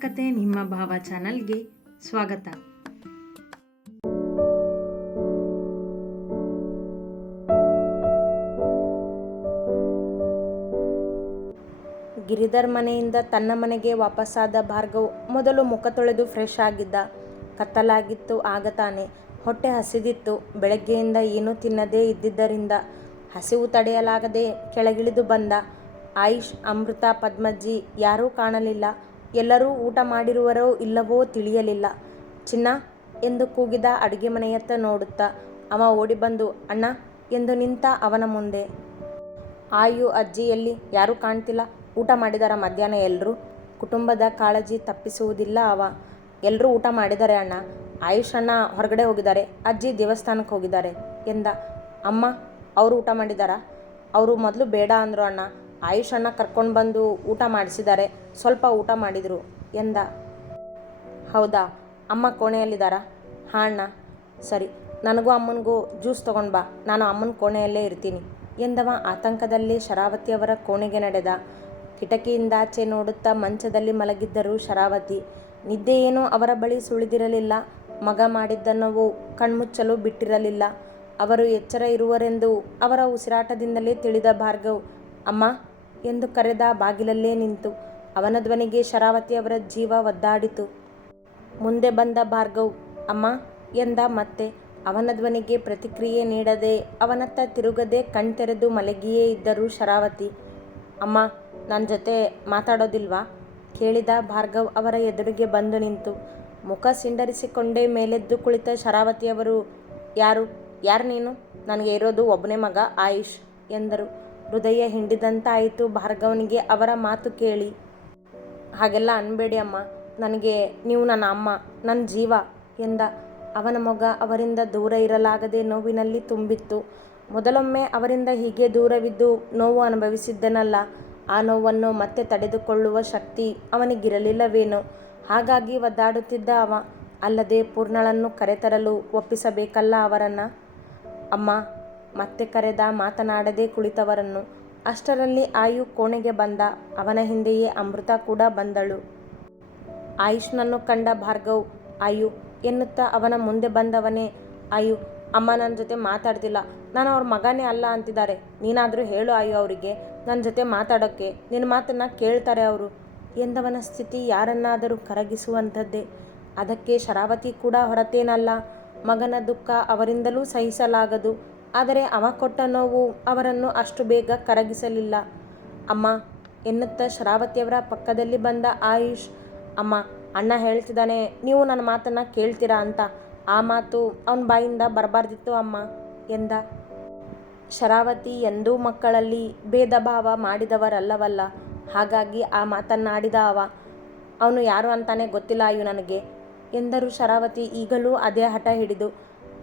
ಕತೆ ನಿಮ್ಮ ಭಾವ ಚಾನಲ್ಗೆ ಸ್ವಾಗತ. ಗಿರಿಧರ್ ಮನೆಯಿಂದ ತನ್ನ ಮನೆಗೆ ವಾಪಸ್ಸಾದ ಭಾರ್ಗವ್ ಮೊದಲು ಮುಖ ತೊಳೆದು ಫ್ರೆಶ್ ಆಗಿದ್ದ. ಕತ್ತಲಾಗಿತ್ತು, ಆಗ ತಾನೆ. ಹೊಟ್ಟೆ ಹಸಿದಿತ್ತು. ಬೆಳಗ್ಗೆಯಿಂದ ಏನೂ ತಿನ್ನದೇ ಇದ್ದಿದ್ದರಿಂದ ಹಸಿವು ತಡೆಯಲಾಗದೆ ಕೆಳಗಿಳಿದು ಬಂದ. ಆಯುಷ್, ಅಮೃತ ಪದ್ಮಜ್ಜಿ ಯಾರೂ ಕಾಣಲಿಲ್ಲ. ಎಲ್ಲರೂ ಊಟ ಮಾಡಿರುವರೋ ಇಲ್ಲವೋ ತಿಳಿಯಲಿಲ್ಲ. ಚಿನ್ನ ಎಂದು ಕೂಗಿದ ಅಡುಗೆ ಮನೆಯತ್ತ ನೋಡುತ್ತಾ ಅವ ಓಡಿ ಬಂದು ಅಣ್ಣ, ಎಂದು ನಿಂತ ಅವನ ಮುಂದೆ. ಆಯು ಅಜ್ಜಿಯಲ್ಲಿ ಯಾರೂ ಕಾಣ್ತಿಲ್ಲ. ಊಟ ಮಾಡಿದಾರ ಮಧ್ಯಾಹ್ನ ಎಲ್ಲರೂ ಕುಟುಂಬದ ಕಾಳಜಿ ತಪ್ಪಿಸುವುದಿಲ್ಲ ಅವ. ಎಲ್ಲರೂ ಊಟ ಮಾಡಿದ್ದಾರೆ ಅಣ್ಣ. ಆಯುಷ್ ಅಣ್ಣ ಹೊರಗಡೆ ಹೋಗಿದ್ದಾರೆ. ಅಜ್ಜಿ ದೇವಸ್ಥಾನಕ್ಕೆ ಹೋಗಿದ್ದಾರೆ ಎಂದ. ಅಮ್ಮ, ಅವರು ಊಟ ಮಾಡಿದಾರಾ? ಅವರು ಮೊದಲು ಬೇಡ ಅಂದರು ಅಣ್ಣ. ಆಯುಷ್ ಅಣ್ಣ ಕರ್ಕೊಂಡು ಬಂದು ಊಟ ಮಾಡಿಸಿದ್ದಾರೆ ಸ್ವಲ್ಪ ಊಟ ಮಾಡಿದರು ಎಂದ. ಹೌದಾ? ಅಮ್ಮ ಕೋಣೆಯಲ್ಲಿದ್ದಾರಾ? ಹಾಂ ಅಣ್ಣ. ಸರಿ, ನನಗೂ ಅಮ್ಮನಿಗೂ ಜ್ಯೂಸ್ ತಗೊಂಡು ಬಾ. ನಾನು ಅಮ್ಮನ ಕೋಣೆಯಲ್ಲೇ ಇರ್ತೀನಿ ಎಂದವ ಆತಂಕದಲ್ಲಿ ಶರಾವತಿಯವರ ಕೋಣೆಗೆ ನಡೆದ. ಕಿಟಕಿಯಿಂದಾಚೆ ನೋಡುತ್ತಾ ಮಂಚದಲ್ಲಿ ಮಲಗಿದ್ದರು ಶರಾವತಿ. ನಿದ್ದೆ ಏನೂ ಅವರ ಬಳಿ ಸುಳಿದಿರಲಿಲ್ಲ. ಮಗ ಮಾಡಿದ್ದನ್ನವು ಕಣ್ಮುಚ್ಚಲು ಬಿಟ್ಟಿರಲಿಲ್ಲ. ಅವರು ಎಚ್ಚರ ಇರುವರೆಂದು ಅವರ ಉಸಿರಾಟದಿಂದಲೇ ತಿಳಿದ ಭಾರ್ಗವ್, ಅಮ್ಮ ಎಂದು ಕರೆದ ಬಾಗಿಲಲ್ಲೇ ನಿಂತು ಅವನ ಧ್ವನಿಗೆ ಶರಾವತಿಯವರ ಜೀವ ಒದ್ದಾಡಿತು. ಮುಂದೆ ಬಂದ ಭಾರ್ಗವ್, ಅಮ್ಮ, ಎಂದ ಮತ್ತೆ ಅವನ ಧ್ವನಿಗೆ ಪ್ರತಿಕ್ರಿಯೆ ನೀಡದೆ ಅವನತ್ತ ತಿರುಗದೆ ಕಣ್ತೆರೆದು ಮಲಗಿಯೇ ಇದ್ದರು ಶರಾವತಿ. ಅಮ್ಮ ನನ್ನ ಜೊತೆ ಮಾತಾಡೋದಿಲ್ವಾ? ಕೇಳಿದ ಭಾರ್ಗವ್ ಅವರ ಎದುರಿಗೆ ಬಂದು ನಿಂತು. ಮುಖ ಸಿಂಡರಿಸಿಕೊಂಡೇ ಮೇಲೆದ್ದು ಕುಳಿತ ಶರಾವತಿಯವರು, ಯಾರು? ಯಾರು ನೀನು? ನನಗೆ ಇರೋದು ಒಬ್ಬನೇ ಮಗ ಆಯುಷ್, ಎಂದರು. ಹೃದಯ ಹಿಂಡಿದಂತಾಯಿತು. ಭಾರ್ಗವನಿಗೆ ಅವರ ಮಾತು ಕೇಳಿ, ಹಾಗೆಲ್ಲ ಅನ್ಬೇಡಿ ಅಮ್ಮ. ನನಗೆ ನೀವು ನನ್ನ ಅಮ್ಮ, ನನ್ನ ಜೀವ ಎಂದ. ಅವನ ಮಗ ಅವರಿಂದ ದೂರ ಇರಲಾಗದೆ ನೋವಿನಲ್ಲಿ ತುಂಬಿತ್ತು. ಮೊದಲೊಮ್ಮೆ ಅವರಿಂದ ಹೀಗೆ ದೂರವಿದ್ದು ನೋವು ಅನುಭವಿಸಿದ್ದನಲ್ಲ. ಆ ನೋವನ್ನು ಮತ್ತೆ ತಡೆದುಕೊಳ್ಳುವ ಶಕ್ತಿ ಅವನಿಗಿರಲಿಲ್ಲವೇನೋ. ಹಾಗಾಗಿ ಒದ್ದಾಡುತ್ತಿದ್ದ ಅವ, ಅಲ್ಲದೆ ಪೂರ್ಣಳನ್ನು ಕರೆತರಲು ಒಪ್ಪಿಸಬೇಕಲ್ಲ ಅವರನ್ನು? ಅಮ್ಮ ಮತ್ತೆ ಕರೆದ ಮಾತನಾಡದೆ ಕುಳಿತವರನ್ನು. ಅಷ್ಟರಲ್ಲಿ ಆಯು ಕೋಣೆಗೆ ಬಂದ. ಅವನ ಹಿಂದೆಯೇ ಅಮೃತ ಕೂಡ ಬಂದಳು. ಆಯುಷ್ನನ್ನು ಕಂಡ ಭಾರ್ಗವ್, ಆಯು, ಎನ್ನುತ್ತಾ ಅವನ ಮುಂದೆ ಬಂದವನೇ? ಆಯು, ಅಮ್ಮ ನನ್ನ ಜೊತೆ ಮಾತಾಡ್ತಿಲ್ಲ. ನಾನು ಅವ್ರ ಮಗನೇ ಅಲ್ಲ ಅಂತಿದ್ದಾರೆ. ನೀನಾದರೂ ಹೇಳು ಆಯು ಅವರಿಗೆ ನನ್ನ ಜೊತೆ ಮಾತಾಡೋಕ್ಕೆ. ನಿನ್ನ ಮಾತನ್ನು ಕೇಳ್ತಾರೆ ಅವರು. ಎಂದವನ ಸ್ಥಿತಿ ಯಾರನ್ನಾದರೂ ಕರಗಿಸುವಂಥದ್ದೇ. ಅದಕ್ಕೆ ಶರಾವತಿ ಕೂಡ ಹೊರತೇನಲ್ಲ. ಮಗನ ದುಃಖ ಅವರಿಂದಲೂ ಸಹಿಸಲಾಗದು. ಆದರೆ ಅವ ಕೊಟ್ಟ ನೋವು ಅವರನ್ನು ಅಷ್ಟು ಬೇಗ ಕರಗಿಸಲಿಲ್ಲ. ಅಮ್ಮ, ಎನ್ನುತ್ತಾ ಶರಾವತಿಯವರ ಪಕ್ಕದಲ್ಲಿ ಬಂದ ಆಯುಷ್, ಅಮ್ಮ, ಅಣ್ಣ ಹೇಳ್ತಿದ್ದಾನೆ, ನೀವು ನನ್ನ ಮಾತನ್ನು ಕೇಳ್ತೀರಾ ಅಂತ. ಆ ಮಾತು ಅವನ ಬಾಯಿಂದ ಬರಬಾರ್ದಿತ್ತು ಅಮ್ಮ, ಎಂದ. ಶರಾವತಿ ಎಂದೂ ಮಕ್ಕಳಲ್ಲಿ ಭೇದ ಭಾವ ಮಾಡಿದವರಲ್ಲವಲ್ಲ, ಹಾಗಾಗಿ ಆ ಮಾತನ್ನಾಡಿದ ಅವ. ಅವನು ಯಾರು ಅಂತಾನೆ ಗೊತ್ತಿಲ್ಲ ಅಯ್ಯು ನನಗೆ, ಎಂದರು ಶರಾವತಿ ಈಗಲೂ ಅದೇ ಹಠ ಹಿಡಿದು.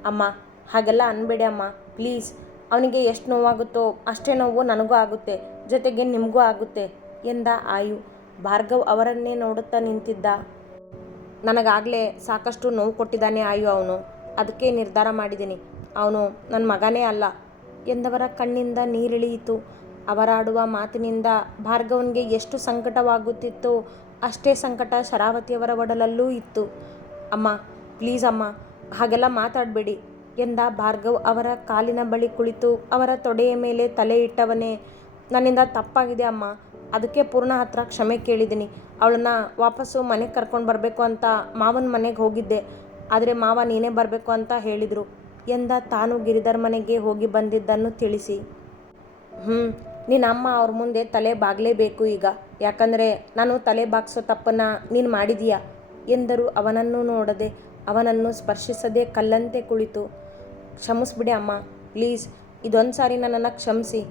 ಅಮ್ಮ, ಹಾಗೆಲ್ಲ ಅನ್ಬೇಡಿ ಅಮ್ಮ ಪ್ಲೀಸ್, ಅವನಿಗೆ ಎಷ್ಟು ನೋವಾಗುತ್ತೋ ಅಷ್ಟೇ ನೋವು ನನಗೂ ಆಗುತ್ತೆ, ಜೊತೆಗೆ ನಿಮಗೂ ಆಗುತ್ತೆ ಎಂದ ಆಯು. ಭಾರ್ಗವ್ ಅವರನ್ನೇ ನೋಡುತ್ತಾ ನಿಂತಿದ್ದ. ನನಗಾಗಲೇ ಸಾಕಷ್ಟು ನೋವು ಕೊಟ್ಟಿದ್ದಾನೆ ಆಯು ಅವನು. ಅದಕ್ಕೆ ನಿರ್ಧಾರ ಮಾಡಿದ್ದೀನಿ. ಅವನು ನನ್ನ ಮಗನೇ ಅಲ್ಲ ಎಂದವರ ಕಣ್ಣಿಂದ ನೀರಿಳಿಯಿತು. ಅವರಾಡುವ ಮಾತಿನಿಂದ ಭಾರ್ಗವನಿಗೆ ಎಷ್ಟು ಸಂಕಟವಾಗುತ್ತಿತ್ತೋ ಅಷ್ಟೇ ಸಂಕಟ ಶರಾವತಿಯವರ ಒಡಲಲ್ಲೂ ಇತ್ತು. ಅಮ್ಮ, ಪ್ಲೀಸ್ ಅಮ್ಮ, ಹಾಗೆಲ್ಲ ಮಾತಾಡಬೇಡಿ. ಎಂದ ಭಾರ್ಗವ್, ಅವರ ಕಾಲಿನ ಬಳಿ ಕುಳಿತು ಅವರ ತೊಡೆಯ ಮೇಲೆ ತಲೆ ಇಟ್ಟವನೇ, ನನ್ನಿಂದ ತಪ್ಪಾಗಿದೆ ಅಮ್ಮ. ಅದಕ್ಕೆ ಪೂರ್ಣ ಹತ್ರ ಕ್ಷಮೆ ಕೇಳಿದ್ದೀನಿ. ಅವಳನ್ನ ವಾಪಸ್ಸು ಮನೆಗೆ ಕರ್ಕೊಂಡು ಬರಬೇಕು ಅಂತ ಮಾವನ ಮನೆಗೆ ಹೋಗಿದ್ದೆ. ಆದರೆ ಮಾವ ನೀನೇ ಬರಬೇಕು ಅಂತ ಹೇಳಿದರು. ಎಂದ ತಾನು ಗಿರಿಧರ್ ಮನೆಗೆ ಹೋಗಿ ಬಂದಿದ್ದನ್ನು ತಿಳಿಸಿ. ಹ್ಞೂ ನಿನ್ನ ಅಮ್ಮ ಅವ್ರ ಮುಂದೆ ತಲೆ ಬಾಗಲೇಬೇಕು ಈಗ. ಯಾಕಂದರೆ ನಾನು ತಲೆ ಬಾಗಿಸೋ ತಪ್ಪನ್ನು ನೀನು ಮಾಡಿದೀಯಾ? ಎಂದರು ಅವನನ್ನು ನೋಡದೆ ಅವನನ್ನು ಸ್ಪರ್ಶಿಸದೆ ಕಲ್ಲಂತೆ ಕುಳಿತು, ಕ್ಷಮಿಸ್ಬಿಡಿ ಅಮ್ಮ, ಪ್ಲೀಸ್, ಇದೊಂದು ಸಾರಿ ನನ್ನನ್ನು ಕ್ಷಮಿಸಿ,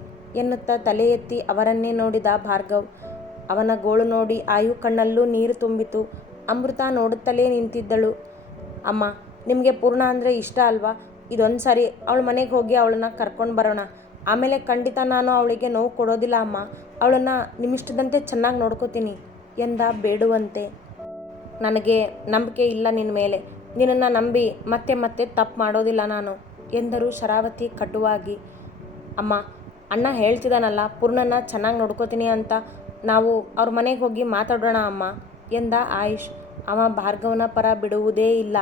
ಎನ್ನುತ್ತಾ ತಲೆ ಎತ್ತಿ ಅವರನ್ನೇ ನೋಡಿದ ಭಾರ್ಗವ್. ಅವನ ಗೋಳು ನೋಡಿ ಆಯು ಕಣ್ಣಲ್ಲೂ ನೀರು ತುಂಬಿತು. ಅಮೃತ ನೋಡುತ್ತಲೇ ನಿಂತಿದ್ದಳು. ಅಮ್ಮ, ನಿಮಗೆ ಪೂರ್ಣ ಅಂದರೆ ಇಷ್ಟ ಅಲ್ವಾ? ಇದೊಂದು ಸಾರಿ ಅವಳ ಮನೆಗೆ ಹೋಗಿ ಅವಳನ್ನ ಕರ್ಕೊಂಡು ಬರೋಣ. ಆಮೇಲೆ ಖಂಡಿತ ನಾನು ಅವಳಿಗೆ ನೋವು ಕೊಡೋದಿಲ್ಲ ಅಮ್ಮ. ಅವಳನ್ನು ನಿಮ್ಮಿಷ್ಟದಂತೆ ಚೆನ್ನಾಗಿ ನೋಡ್ಕೋತೀನಿ, ಎಂದ ಬೇಡುವಂತೆ. ನನಗೆ ನಂಬಿಕೆ ಇಲ್ಲ ನಿನ್ನ ಮೇಲೆ. ನಿನ್ನನ್ನು ನಂಬಿ ಮತ್ತೆ ಮತ್ತೆ ತಪ್ಪು ಮಾಡೋದಿಲ್ಲ ನಾನು ಎಂದರು ಶರಾವತಿ ಕಟುವಾಗಿ, ಅಮ್ಮ, ಅಣ್ಣ ಹೇಳ್ತಿದ್ದಾನಲ್ಲ ಪೂರ್ಣನ ಚೆನ್ನಾಗಿ ನೋಡ್ಕೋತೀನಿ ಅಂತ, ನಾವು ಅವ್ರ ಮನೆಗೆ ಹೋಗಿ ಮಾತಾಡೋಣ ಅಮ್ಮ, ಎಂದ ಆಯುಷ್. ಅವ ಭಾರ್ಗವನ ಪರ ಬಿಡುವುದೇ ಇಲ್ಲ.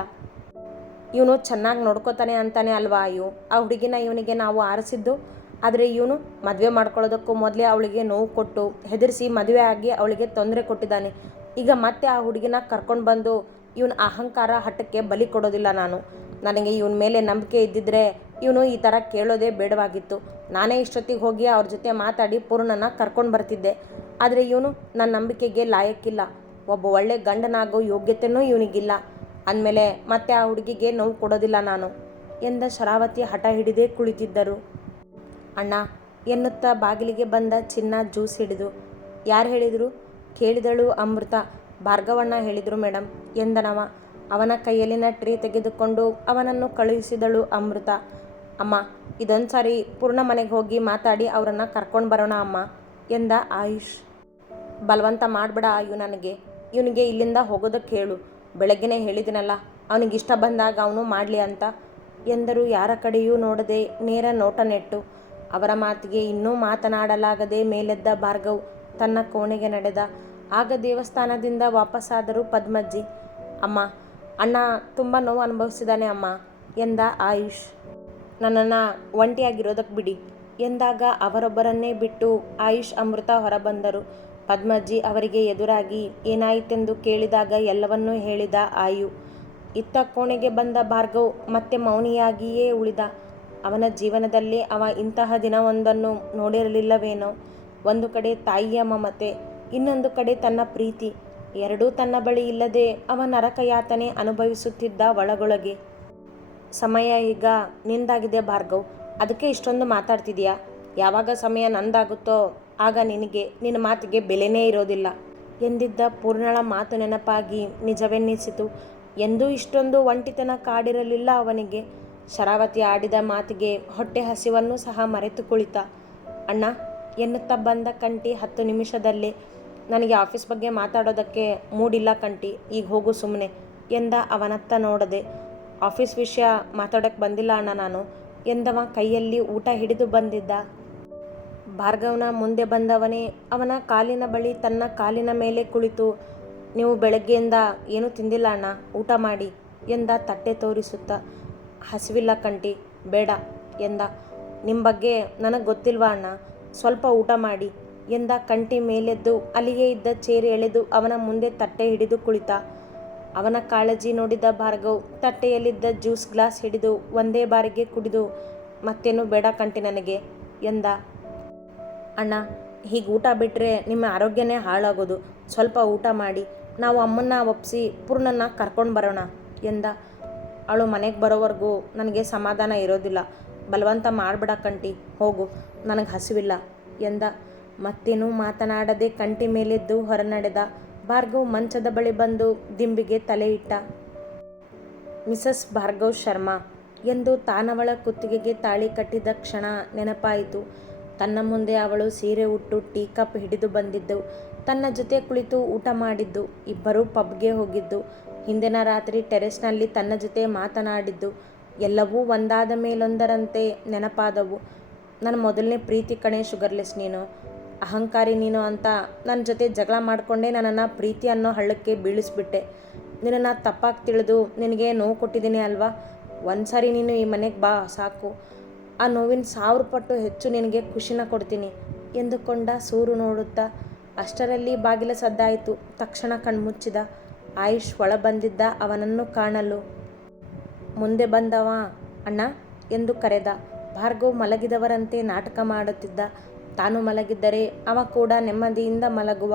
ಇವನು ಚೆನ್ನಾಗಿ ನೋಡ್ಕೋತಾನೆ ಅಂತಾನೆ ಅಲ್ವಾ ಅಯ್ಯೋ? ಆ ಹುಡುಗಿನ ಇವನಿಗೆ ನಾವು ಆರಿಸಿದ್ದು. ಆದರೆ ಇವನು ಮದುವೆ ಮಾಡ್ಕೊಳ್ಳೋದಕ್ಕೂ ಮೊದಲೇ ಅವಳಿಗೆ ನೋವು ಕೊಟ್ಟು ಹೆದರಿಸಿ ಮದುವೆ ಆಗಿ ಅವಳಿಗೆ ತೊಂದರೆ ಕೊಟ್ಟಿದ್ದಾನೆ. ಈಗ ಮತ್ತೆ ಆ ಹುಡುಗಿನ ಕರ್ಕೊಂಡು ಬಂದು ಇವನ ಅಹಂಕಾರ ಹಠಕ್ಕೆ ಬಲಿ ಕೊಡೋದಿಲ್ಲ ನಾನು. ನನಗೆ ಇವನ ಮೇಲೆ ನಂಬಿಕೆ ಇದ್ದಿದ್ರೆ ಇವನು ಈ ಥರ ಕೇಳೋದೇ ಬೇಡವಾಗಿತ್ತು. ನಾನೇ ಇಷ್ಟೊತ್ತಿಗೆ ಹೋಗಿ ಅವ್ರ ಜೊತೆ ಮಾತಾಡಿ ಪೂರ್ಣನ ಕರ್ಕೊಂಡು ಬರ್ತಿದ್ದೆ. ಆದರೆ ಇವನು ನನ್ನ ನಂಬಿಕೆಗೆ ಲಾಯಕ್ಕಿಲ್ಲ. ಒಬ್ಬ ಒಳ್ಳೆ ಗಂಡನಾಗೋ ಯೋಗ್ಯತೆಯೂ ಇವನಿಗಿಲ್ಲ. ಅಂದಮೇಲೆ ಮತ್ತೆ ಆ ಹುಡುಗಿಗೆ ನೋವು ಕೊಡೋದಿಲ್ಲ ನಾನು. ಎಂದ ಶರಾವತಿ ಹಠ ಹಿಡಿದೇ ಕುಳಿತಿದ್ದರು. ಅಣ್ಣ, ಎನ್ನುತ್ತಾ ಬಾಗಿಲಿಗೆ ಬಂದ ಚಿನ್ನ ಜ್ಯೂಸ್ ಹಿಡಿದು, ಯಾರು ಹೇಳಿದರು? ಕೇಳಿದಳು ಅಮೃತ. ಭಾರ್ಗವಣ್ಣ ಹೇಳಿದರು ಮೇಡಮ್ ಎಂದನವ? ಅವನ ಕೈಯಲ್ಲಿನ ಟ್ರೀ ತೆಗೆದುಕೊಂಡು ಅವನನ್ನು ಕಳುಹಿಸಿದಳು ಅಮೃತ. ಅಮ್ಮ, ಇದೊಂದು ಸಾರಿ ಪೂರ್ಣ ಮನೆಗೆ ಹೋಗಿ ಮಾತಾಡಿ ಅವರನ್ನು ಕರ್ಕೊಂಡು ಬರೋಣ ಅಮ್ಮ, ಎಂದ ಆಯುಷ್. ಬಲವಂತ ಮಾಡಬೇಡ ಇವು ನನಗೆ. ಇವನಿಗೆ ಇಲ್ಲಿಂದ ಹೋಗೋದಕ್ಕೆ ಹೇಳು. ಬೆಳಗ್ಗೆನೇ ಹೇಳಿದಿನಲ್ಲ, ಅವನಿಗೆ ಇಷ್ಟ ಬಂದಾಗ ಅವನು ಮಾಡಲಿ ಅಂತ. ಎಂದರು, ಯಾರ ಕಡೆಯೂ ನೋಡದೆ ನೇರ ನೋಟ ನೆಟ್ಟು. ಅವರ ಮಾತಿಗೆ ಇನ್ನೂ ಮಾತನಾಡಲಾಗದೆ ಮೇಲೆದ್ದ ಭಾರ್ಗವ್ ತನ್ನ ಕೋಣೆಗೆ ನಡೆದ. ಆಗ ದೇವಸ್ಥಾನದಿಂದ ವಾಪಸ್ಸಾದರು ಪದ್ಮಜ್ಜಿ, ಅಮ್ಮ, ಅಣ್ಣ ತುಂಬ ನೋವು ಅನುಭವಿಸಿದಾನೆ ಅಮ್ಮ ಎಂದ ಆಯುಷ್. ನನ್ನನ್ನು ಒಂಟಿಯಾಗಿರೋದಕ್ಕೆ ಬಿಡಿ ಎಂದಾಗ ಅವರೊಬ್ಬರನ್ನೇ ಬಿಟ್ಟು ಆಯುಷ್ ಅಮೃತ ಹೊರಬಂದರು. ಪದ್ಮಜ್ಜಿ ಅವರಿಗೆ ಎದುರಾಗಿ ಏನಾಯಿತೆಂದು ಕೇಳಿದಾಗ ಎಲ್ಲವನ್ನೂ ಹೇಳಿದ ಆಯು. ಇತ್ತ ಕೋಣೆಗೆ ಬಂದ ಭಾರ್ಗವ್ ಮತ್ತೆ ಮೌನಿಯಾಗಿಯೇ ಉಳಿದ. ಅವನ ಜೀವನದಲ್ಲಿ ಅವ ಇಂತಹ ದಿನವೊಂದನ್ನು ನೋಡಿರಲಿಲ್ಲವೇನೋ. ಒಂದು ಕಡೆ ತಾಯಿಯ ಮಮತೆ ಇನ್ನೊಂದು ಕಡೆ ತನ್ನ ಪ್ರೀತಿ, ಎರಡೂ ತನ್ನ ಬಳಿ ಇಲ್ಲದೆ ಅವ ನರಕಯಾತನೆ ಅನುಭವಿಸುತ್ತಿದ್ದ ಒಳಗೊಳಗೆ ಸಮಯ ಈಗ ನಿಂದಾಗಿದೆ ಭಾರ್ಗವ್, ಅದಕ್ಕೆ ಇಷ್ಟೊಂದು ಮಾತಾಡ್ತಿದೀಯಾ? ಯಾವಾಗ ಸಮಯ ನಂದಾಗುತ್ತೋ, ಆಗ ನಿನಗೆ, ನಿನ್ನ ಮಾತಿಗೆ ಬೆಲೆನೇ ಇರೋದಿಲ್ಲ. ಎಂದಿದ್ದ ಪೂರ್ಣಳ ಮಾತು ನೆನಪಾಗಿ ನಿಜವೆನ್ನಿಸಿತು. ಎಂದೂ ಇಷ್ಟೊಂದು ಒಂಟಿತನ ಕಾಡಿರಲಿಲ್ಲ ಅವನಿಗೆ. ಶರಾವತಿ ಆಡಿದ ಮಾತಿಗೆ ಹೊಟ್ಟೆ ಹಸಿವನ್ನು ಸಹ ಮರೆತು ಕುಳಿತ ಅಣ್ಣ, ಎನ್ನುತ್ತಾ ಬಂದ ಕಂಟಿ ಹತ್ತು ನಿಮಿಷದಲ್ಲೇ ನನಗೆ ಆಫೀಸ್ ಬಗ್ಗೆ ಮಾತಾಡೋದಕ್ಕೆ ಮೂಡಿಲ್ಲ ಕಂಟಿ, ಈಗ ಹೋಗು ಸುಮ್ಮನೆ ಎಂದ ಅವನತ್ತ ನೋಡದೆ. ಆಫೀಸ್ ವಿಷಯ ಮಾತಾಡೋಕ್ಕೆ ಬಂದಿಲ್ಲ ಅಣ್ಣ ನಾನು, ಎಂದವ ಕೈಯಲ್ಲಿ ಊಟ ಹಿಡಿದು ಬಂದಿದ್ದ. ಭಾರ್ಗವನ ಮುಂದೆ ಬಂದವನೇ, ಅವನ ಕಾಲಿನ ಬಳಿ ತನ್ನ ಕಾಲಿನ ಮೇಲೆ ಕುಳಿತು, ನೀವು ಬೆಳಗ್ಗೆಯಿಂದ ಏನೂ ತಿಂದಿಲ್ಲ ಅಣ್ಣ, ಊಟ ಮಾಡಿ, ಎಂದ ತಟ್ಟೆ ತೋರಿಸುತ್ತಾ. ಹಸಿವಿಲ್ಲ ಕಂಟಿ, ಬೇಡ, ಎಂದ. ನಿಮ್ಮ ಬಗ್ಗೆ ನನಗೆ ಗೊತ್ತಿಲ್ವಾ ಅಣ್ಣ, ಸ್ವಲ್ಪ ಊಟ ಮಾಡಿ. ಎಂದ ಕಂಟಿ ಮೇಲೆದ್ದು ಅಲ್ಲಿಯೇ ಇದ್ದ ಚೇರ್ ಎಳೆದು ಅವನ ಮುಂದೆ ತಟ್ಟೆ ಹಿಡಿದು ಕುಳಿತ. ಅವನ ಕಾಳಜಿ ನೋಡಿದ ಭಾರ್ಗವ್ ತಟ್ಟೆಯಲ್ಲಿದ್ದ ಜ್ಯೂಸ್ ಗ್ಲಾಸ್ ಹಿಡಿದು ಒಂದೇ ಬಾರಿಗೆ ಕುಡಿದು, ಮತ್ತೇನು ಬೇಡ ಕಂಟಿ ನನಗೆ ಎಂದ. ಅಣ್ಣ, ಹೀಗೆ ಊಟ ಬಿಟ್ಟರೆ ನಿಮ್ಮ ಆರೋಗ್ಯನೇ ಹಾಳಾಗೋದು. ಸ್ವಲ್ಪ ಊಟ ಮಾಡಿ, ನಾವು ಅಮ್ಮನ್ನ ಒಪ್ಪಿಸಿ ಪೂರ್ಣನ ಕರ್ಕೊಂಡು ಬರೋಣ ಎಂದ. ಅವಳು ಮನೆಗೆ ಬರೋವರೆಗೂ ನನಗೆ ಸಮಾಧಾನ ಇರೋದಿಲ್ಲ. ಬಲವಂತ ಮಾಡಬೇಡ ಕಂಟಿ, ಹೋಗು, ನನಗೆ ಹಸಿವಿಲ್ಲ ಎಂದ. ಮತ್ತೇನೂ ಮಾತನಾಡದೆ ಕಂಟಿ ಮೇಲೆದ್ದು ಹೊರನಡೆದ ಭಾರ್ಗವ್ ಮಂಚದ ಬಳಿ ಬಂದು ದಿಂಬಿಗೆ ತಲೆ ಇಟ್ಟ. ಮಿಸಸ್ ಭಾರ್ಗವ್ ಶರ್ಮಾ, ಎಂದು ತಾನವಳ ಕುತ್ತಿಗೆಗೆ ತಾಳಿ ಕಟ್ಟಿದ ಕ್ಷಣ ನೆನಪಾಯಿತು. ತನ್ನ ಮುಂದೆ ಅವಳು ಸೀರೆ ಉಟ್ಟು ಟೀ ಕಪ್ ಹಿಡಿದು ಬಂದಿದ್ದು, ತನ್ನ ಜೊತೆ ಕುಳಿತು ಊಟ ಮಾಡಿದ್ದು, ಇಬ್ಬರೂ ಪಬ್ಗೆ ಹೋಗಿದ್ದು, ಹಿಂದಿನ ರಾತ್ರಿ ಟೆರೆಸ್ನಲ್ಲಿ ತನ್ನ ಜೊತೆ ಮಾತನಾಡಿದ್ದು, ಎಲ್ಲವೂ ಒಂದಾದ ಮೇಲೊಂದರಂತೆ ನೆನಪಾದವು. ನನ್ನ ಮೊದಲನೇ ಪ್ರೀತಿ ಕಣೆ ಶುಗರ್ಲೆಸ್ ನೀನು. ಅಹಂಕಾರಿ ನೀನು ಅಂತ ನನ್ನ ಜೊತೆ ಜಗಳ ಮಾಡಿಕೊಂಡೇ ನನ್ನನ್ನು ಪ್ರೀತಿ ಅನ್ನೋ ಹಳ್ಳಕ್ಕೆ ಬೀಳಿಸ್ಬಿಟ್ಟೆ. ನಿನ್ನನ್ನು ತಪ್ಪಾಗಿ ತಿಳಿದು ನಿನಗೆ ನೋವು ಕೊಟ್ಟಿದ್ದೀನಿ ಅಲ್ವಾ? ಒಂದು ಸಾರಿ ನೀನು ಈ ಮನೆಗೆ ಬಾ, ಸಾಕು. ಆ ನೋವಿನ ಸಾವಿರ ಪಟ್ಟು ಹೆಚ್ಚು ನಿನಗೆ ಖುಷಿನ ಕೊಡ್ತೀನಿ ಎಂದುಕೊಂಡ ಸೂರು ನೋಡುತ್ತಾ ಅಷ್ಟರಲ್ಲಿ ಬಾಗಿಲ ಸದ್ದಾಯಿತು. ತಕ್ಷಣ ಕಣ್ಮುಚ್ಚಿದ ಆಯುಷ್ ಒಳ ಬಂದಿದ್ದ ಅವನನ್ನು ಕಾಣಲು. ಮುಂದೆ ಬಂದವ ಅಣ್ಣ ಎಂದು ಕರೆದ. ಭಾರ್ಗವ್ ಮಲಗಿದವರಂತೆ ನಾಟಕ ಮಾಡುತ್ತಿದ್ದ. ತಾನು ಮಲಗಿದ್ದರೆ ಅವ ಕೂಡ ನೆಮ್ಮದಿಯಿಂದ ಮಲಗುವ.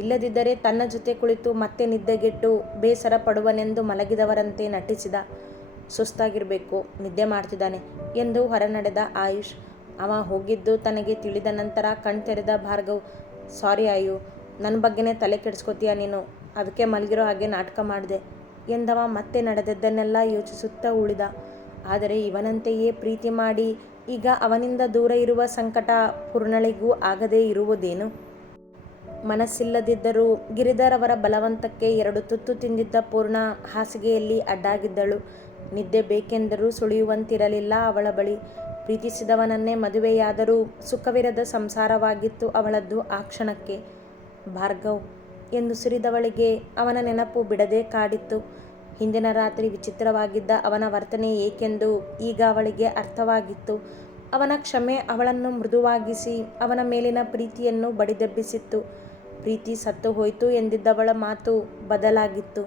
ಇಲ್ಲದಿದ್ದರೆ ತನ್ನ ಜೊತೆ ಕುಳಿತು ಮತ್ತೆ ನಿದ್ದೆಗೆಟ್ಟು ಬೇಸರ ಪಡುವನೆಂದು ಮಲಗಿದವರಂತೆ ನಟಿಸಿದ ಸುಸ್ತಾಗಿರಬೇಕು, ನಿದ್ದೆ ಮಾಡ್ತಿದ್ದಾನೆ ಎಂದು ಹೊರನಡೆದ ಆಯುಷ್. ಅವ ಹೋಗಿದ್ದು ತನಗೆ ತಿಳಿದ ನಂತರ ಕಣ್ತೆರೆದ ಭಾರ್ಗವ್, ಸಾರಿ ಆಯು ನನ್ನ ಬಗ್ಗೆನೇ ತಲೆ ಕೆಡಿಸ್ಕೋತೀಯ ನೀನು ಅದಕ್ಕೆ ಮಲಗಿರೋ ಹಾಗೆ ನಾಟಕ ಮಾಡಿದೆ ಎಂದವ ಮತ್ತೆ ನಡೆದದ್ದನ್ನೆಲ್ಲ ಯೋಚಿಸುತ್ತಾ ಉಳಿದ. ಆದರೆ ಇವನಂತೆಯೇ ಪ್ರೀತಿ ಮಾಡಿ ಈಗ ಅವನಿಂದ ದೂರ ಇರುವ ಸಂಕಟ ಪೂರ್ಣಳಿಗೂ ಆಗದೇ ಇರುವುದೇನು? ಮನಸ್ಸಿಲ್ಲದಿದ್ದರೂ ಗಿರಿಧರವರ ಬಲವಂತಕ್ಕೆ ಎರಡು ತುತ್ತು ತಿಂದಿದ್ದ ಪೂರ್ಣ ಹಾಸಿಗೆಯಲ್ಲಿ ಅಡ್ಡಾಗಿದ್ದಳು. ನಿದ್ದೆ ಬೇಕೆಂದರೂ ಸುಳಿಯುವಂತಿರಲಿಲ್ಲ ಅವಳ ಬಳಿ. ಪ್ರೀತಿಸಿದವನನ್ನೇ ಮದುವೆಯಾದರೂ ಸುಖವಿರದ ಸಂಸಾರವಾಗಿತ್ತು ಅವಳದ್ದು ಆ ಕ್ಷಣಕ್ಕೆ. ಭಾರ್ಗವ್ ಎಂದು ಸುರಿದವಳಿಗೆ ಅವನ ನೆನಪು ಬಿಡದೆ ಕಾಡಿತ್ತು. ಹಿಂದಿನ ರಾತ್ರಿ ವಿಚಿತ್ರವಾಗಿದ್ದ ಅವನ ವರ್ತನೆ ಏಕೆಂದು ಈಗ ಅವಳಿಗೆ ಅರ್ಥವಾಗಿತ್ತು. ಅವನ ಕ್ಷಮೆ ಅವಳನ್ನು ಮೃದುವಾಗಿಸಿ ಅವನ ಮೇಲಿನ ಪ್ರೀತಿಯನ್ನು ಬಡಿದೆಬ್ಬಿಸಿತ್ತು. ಪ್ರೀತಿ ಸತ್ತು ಹೋಯಿತು ಎಂದಿದ್ದವಳ ಮಾತು ಬದಲಾಗಿತ್ತು.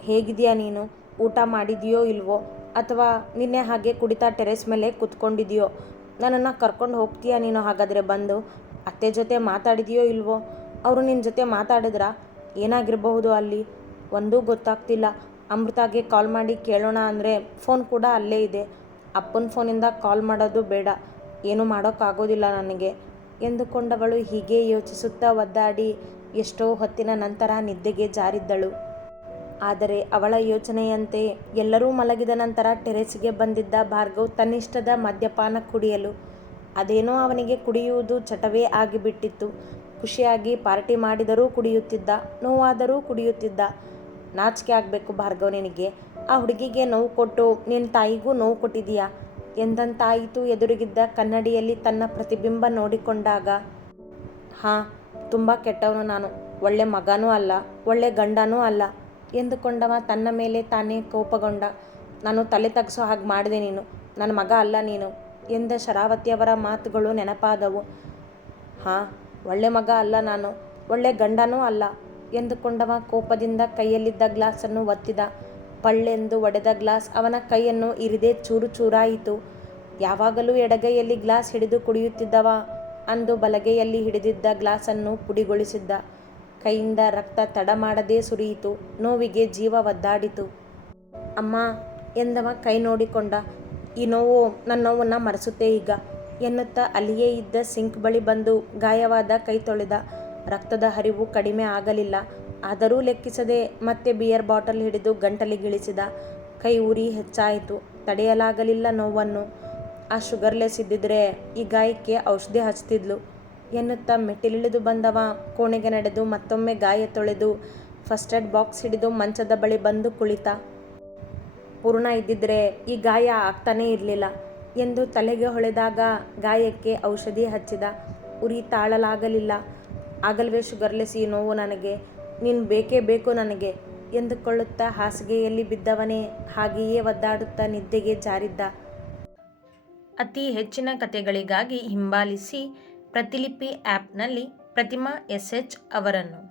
ಹೇಗಿದೆಯಾ ನೀನು? ಊಟ ಮಾಡಿದೆಯೋ ಇಲ್ವೋ? ಅಥವಾ ನಿನ್ನೆ ಹಾಗೆ ಕುಡಿತಾ ಟೆರೆಸ್ ಮೇಲೆ ಕೂತ್ಕೊಂಡಿದೆಯೋ? ನನ್ನನ್ನು ಕರ್ಕೊಂಡು ಹೋಗ್ತೀಯಾ ನೀನು ಹಾಗಾದರೆ ಬಂದು? ಅತ್ತೆ ಜೊತೆ ಮಾತಾಡಿದೆಯೋ ಇಲ್ವೋ? ಅವರು ನಿನ್ನ ಜೊತೆ ಮಾತಾಡಿದ್ರಾ? ಏನಾಗಿರಬಹುದು ಅಲ್ಲಿ? ಒಂದೂ ಗೊತ್ತಾಗ್ತಿಲ್ಲ. ಅಮೃತಾಗೆ ಕಾಲ್ ಮಾಡಿ ಕೇಳೋಣ ಅಂದರೆ ಫೋನ್ ಕೂಡ ಅಲ್ಲೇ ಇದೆ. ಅಪ್ಪನ ಫೋನಿಂದ ಕಾಲ್ ಮಾಡೋದು ಬೇಡ. ಏನೂ ಮಾಡೋಕ್ಕಾಗೋದಿಲ್ಲ ನನಗೆ. ಎಂದುಕೊಂಡವಳು ಹೀಗೆ ಯೋಚಿಸುತ್ತಾ ಒದ್ದಾಡಿ ಎಷ್ಟೋ ಹೊತ್ತಿನ ನಂತರ ನಿದ್ದೆಗೆ ಜಾರಿದ್ದಳು. ಆದರೆ ಅವಳ ಯೋಚನೆಯಂತೆ ಎಲ್ಲರೂ ಮಲಗಿದ ನಂತರ ಟೆರೆಸ್ಗೆ ಬಂದಿದ್ದ ಭಾರ್ಗವ್ ತನ್ನಿಷ್ಟದ ಮದ್ಯಪಾನ ಕುಡಿಯಲು. ಅದೇನೋ ಅವನಿಗೆ ಕುಡಿಯುವುದು ಚಟವೇ ಆಗಿಬಿಟ್ಟಿತ್ತು. ಖುಷಿಯಾಗಿ ಪಾರ್ಟಿ ಮಾಡಿದರೂ ಕುಡಿಯುತ್ತಿದ್ದ, ನೋವಾದರೂ ಕುಡಿಯುತ್ತಿದ್ದ. ನಾಚಿಕೆ ಆಗಬೇಕು ಭಾರ್ಗವ್ ನಿನಗೆ. ಆ ಹುಡುಗಿಗೆ ನೋವು ಕೊಟ್ಟು ನಿನ್ನ ತಾಯಿಗೂ ನೋವು ಕೊಟ್ಟಿದೀಯಾ ಎಂದಂತಾಯಿತು ಎದುರಿಗಿದ್ದ ಕನ್ನಡಿಯಲ್ಲಿ ತನ್ನ ಪ್ರತಿಬಿಂಬ ನೋಡಿಕೊಂಡಾಗ. ಹಾಂ, ತುಂಬ ಕೆಟ್ಟವನು ನಾನು. ಒಳ್ಳೆ ಮಗನೂ ಅಲ್ಲ, ಒಳ್ಳೆ ಗಂಡನೂ ಅಲ್ಲ ಎಂದುಕೊಂಡವ ತನ್ನ ಮೇಲೆ ತಾನೇ ಕೋಪಗೊಂಡ. ನಾನು ತಲೆ ತಗ್ಸೋ ಹಾಗೆ ಮಾಡಿದೆ ನೀನು. ನನ್ನ ಮಗ ಅಲ್ಲ ನೀನು ಎಂದ ಶರಾವತಿಯವರ ಮಾತುಗಳು ನೆನಪಾದವು. ಹಾಂ, ಒಳ್ಳೆ ಮಗ ಅಲ್ಲ ನಾನು. ಒಳ್ಳೆ ಗಂಡನೂ ಅಲ್ಲ. ಎಂದುಕೊಂಡವ ಕೋಪದಿಂದ ಕೈಯಲ್ಲಿದ್ದ ಗ್ಲಾಸನ್ನು ಒತ್ತಿದ. ಪಳ್ಳೆಂದು ಒಡೆದ ಗ್ಲಾಸ್ ಅವನ ಕೈಯನ್ನು ಇರಿದೇ ಚೂರು ಚೂರಾಯಿತು. ಯಾವಾಗಲೂ ಎಡಗೈಯಲ್ಲಿ ಗ್ಲಾಸ್ ಹಿಡಿದು ಕುಡಿಯುತ್ತಿದ್ದವ ಅಂದು ಬಲಗೈಯಲ್ಲಿ ಹಿಡಿದಿದ್ದ ಗ್ಲಾಸನ್ನು ಪುಡಿಗೊಳಿಸಿದ್ದ. ಕೈಯಿಂದ ರಕ್ತ ತಡ ಮಾಡದೇ ಸುರಿಯಿತು. ನೋವಿಗೆ ಜೀವ ಒದ್ದಾಡಿತು. ಅಮ್ಮ ಎಂದವ ಕೈ ನೋಡಿಕೊಂಡ. ಈ ನೋವು ನನ್ನ ನೋವನ್ನು ಮರೆಸುತ್ತೆ ಈಗ. ಎನ್ನುತ್ತಾ ಅಲ್ಲಿಯೇ ಇದ್ದ ಸಿಂಕ್ ಬಳಿ ಬಂದು ಗಾಯವಾದ ಕೈ ತೊಳೆದ. ರಕ್ತದ ಹರಿವು ಕಡಿಮೆ ಆಗಲಿಲ್ಲ. ಆದರೂ ಲೆಕ್ಕಿಸದೆ ಮತ್ತೆ ಬಿಯರ್ ಬಾಟಲ್ ಹಿಡಿದು ಗಂಟಲಿಗಿಳಿಸಿದ ಕೈ ಉರಿ ಹೆಚ್ಚಾಯಿತು. ತಡೆಯಲಾಗಲಿಲ್ಲ ನೋವನ್ನು. ಆ ಶುಗರ್ಲೆಸ್ ಇದ್ದಿದ್ರೆ ಈ ಗಾಯಕ್ಕೆ ಔಷಧಿ ಹಚ್ತಿದ್ಲು. ಎನ್ನುತ್ತಾ ಮೆಟ್ಟಿಲಿಳಿದು ಬಂದವ. ಕೋಣೆಗೆ ನಡೆದು ಮತ್ತೊಮ್ಮೆ ಗಾಯ ತೊಳೆದು ಫಸ್ಟ್ ಏಡ್ ಬಾಕ್ಸ್ ಹಿಡಿದು ಮಂಚದ ಬಳಿ ಬಂದು ಕುಳಿತ. ಪೂರ್ಣ ಇದ್ದಿದ್ರೆ ಈ ಗಾಯ ಆಗ್ತಾನೇ ಇರಲಿಲ್ಲ ಎಂದು ತಲೆಗೆ ಹೊಳೆದಾಗ ಗಾಯಕ್ಕೆ ಔಷಧಿ ಹಚ್ಚಿದ. ಉರಿ ತಾಳಲಾಗಲಿಲ್ಲ. ಆಗಲ್ವೇ ಶುಗರ್ಲೆಸ್ ಈ ನೋವು ನನಗೆ? ನೀನು ಬೇಕೇ ಬೇಕು ನನಗೆ? ಎಂದುಕೊಳ್ಳುತ್ತಾ ಹಾಸಿಗೆಯಲ್ಲಿ ಬಿದ್ದವನೇ ಹಾಗೆಯೇ ಒದ್ದಾಡುತ್ತಾ ನಿದ್ದೆಗೆ ಜಾರಿದ್ದ. ಅತಿ ಹೆಚ್ಚಿನ ಕಥೆಗಳಿಗಾಗಿ ಹಿಂಬಾಲಿಸಿ ಪ್ರತಿಲಿಪಿ ಆ್ಯಪ್ನಲ್ಲಿ ಪ್ರತಿಮಾ ಎಸ್ ಎಚ್ ಅವರನ್ನು.